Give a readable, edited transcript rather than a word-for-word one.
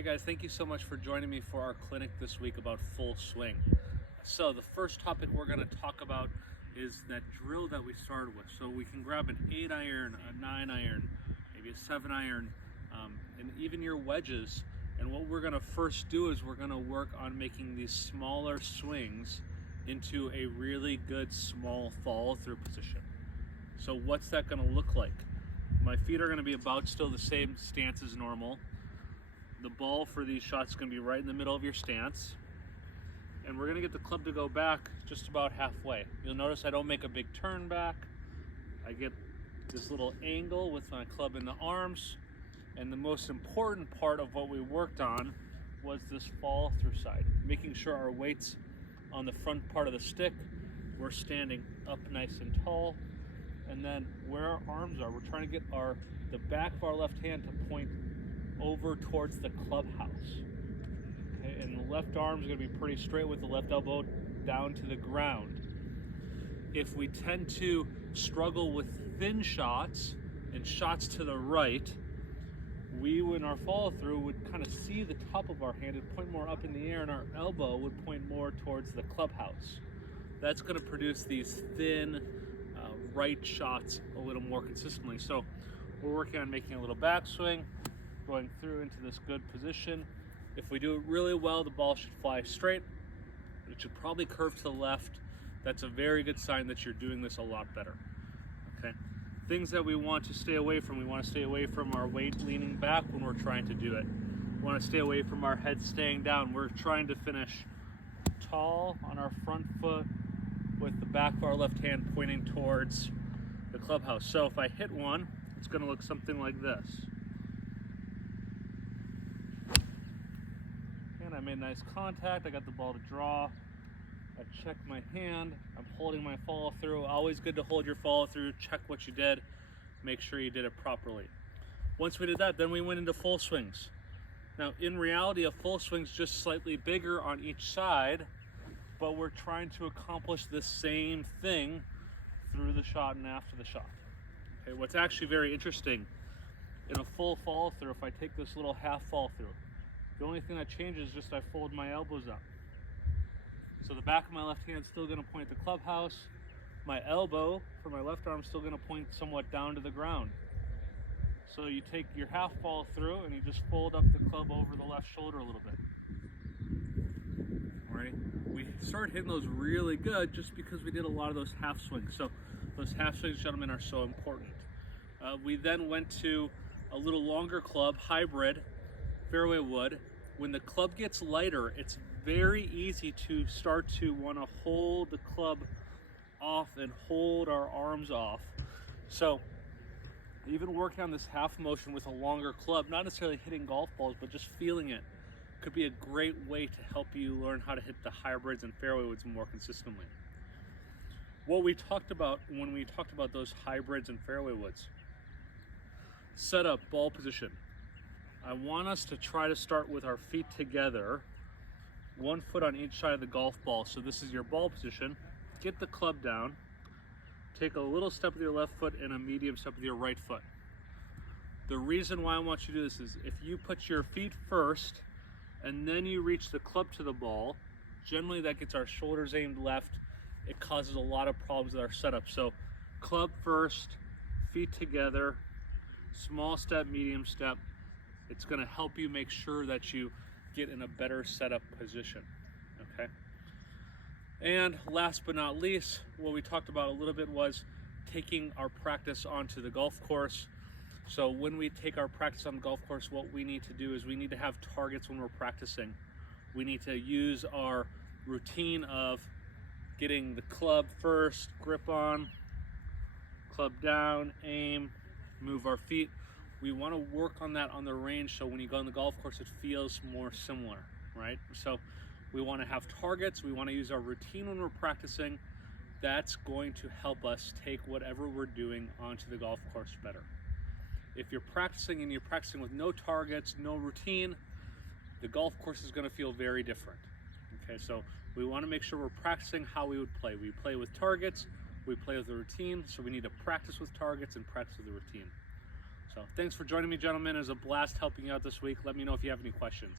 Hey guys, thank you so much for joining me for our clinic this week about full swing. So the first topic we're going to talk about is that drill that we started with. So we can grab an 8 iron, a 9 iron, maybe a 7 iron, and even your wedges. And what we're going to first do is we're going to work on making these smaller swings into a really good small follow through position. So what's that going to look like? My feet are going to be about still the same stance as normal. The ball for these shots is going to be right in the middle of your stance. And we're going to get the club to go back just about halfway. You'll notice I don't make a big turn back. I get this little angle with my club in the arms. And the most important part of what we worked on was this follow through side. Making sure our weight's on the front part of the stick. We're standing up nice and tall. And then where our arms are, we're trying to get the back of our left hand to point over towards the clubhouse. Okay, and the left arm is going to be pretty straight with the left elbow down to the ground. If we tend to struggle with thin shots and shots to the right, we, in our follow through, would kind of see the top of our hand and point more up in the air, and our elbow would point more towards the clubhouse. That's going to produce these thin right shots a little more consistently. So we're working on making a little backswing, going through into this good position. If we do it really well, the ball should fly straight. It should probably curve to the left. That's a very good sign that you're doing this a lot better. Okay. Things that we want to stay away from. We want to stay away from our weight leaning back when we're trying to do it. We want to stay away from our head staying down. We're trying to finish tall on our front foot with the back of our left hand pointing towards the clubhouse. So if I hit one, it's going to look something like this. And I made nice contact. I got the ball to draw. I checked my hand. I'm holding my follow through. Always good to hold your follow through. Check what you did. Make sure you did it properly. Once we did that, then we went into full swings. Now, in reality, a full swing is just slightly bigger on each side, but we're trying to accomplish the same thing through the shot and after the shot. Okay, what's actually very interesting, in a full follow through, if I take this little half follow through, the only thing that changes is just I fold my elbows up. So the back of my left hand is still going to point the clubhouse. My elbow for my left arm is still going to point somewhat down to the ground. So you take your half follow through and you just fold up the club over the left shoulder a little bit. Right? We started hitting those really good just because we did a lot of those half swings. So those half swings, gentlemen, are so important. We then went to a little longer club, hybrid, fairway wood. When the club gets lighter, it's very easy to start to want to hold the club off and hold our arms off. So even working on this half motion with a longer club, not necessarily hitting golf balls, but just feeling it, could be a great way to help you learn how to hit the hybrids and fairway woods more consistently. What we talked about when we talked about those hybrids and fairway woods: setup, ball position. I want us to try to start with our feet together, 1 foot on each side of the golf ball. So this is your ball position. Get the club down. Take a little step with your left foot and a medium step with your right foot. The reason why I want you to do this is if you put your feet first and then you reach the club to the ball, generally that gets our shoulders aimed left. It causes a lot of problems with our setup. So club first, feet together, small step, medium step. It's going to help you make sure that you get in a better setup position. Okay. And last but not least, what we talked about a little bit was taking our practice onto the golf course. So when we take our practice on the golf course, what we need to do is we need to have targets when we're practicing. We need to use our routine of getting the club first, grip on, club down, aim, move our feet. We want to work on that on the range so when you go on the golf course, it feels more similar, right? So we want to have targets. We want to use our routine when we're practicing. That's going to help us take whatever we're doing onto the golf course better. If you're practicing and you're practicing with no targets, no routine, the golf course is going to feel very different. Okay, so we want to make sure we're practicing how we would play. We play with targets, we play with a routine, so we need to practice with targets and practice with a routine. So thanks for joining me, gentlemen. It was a blast helping you out this week. Let me know if you have any questions.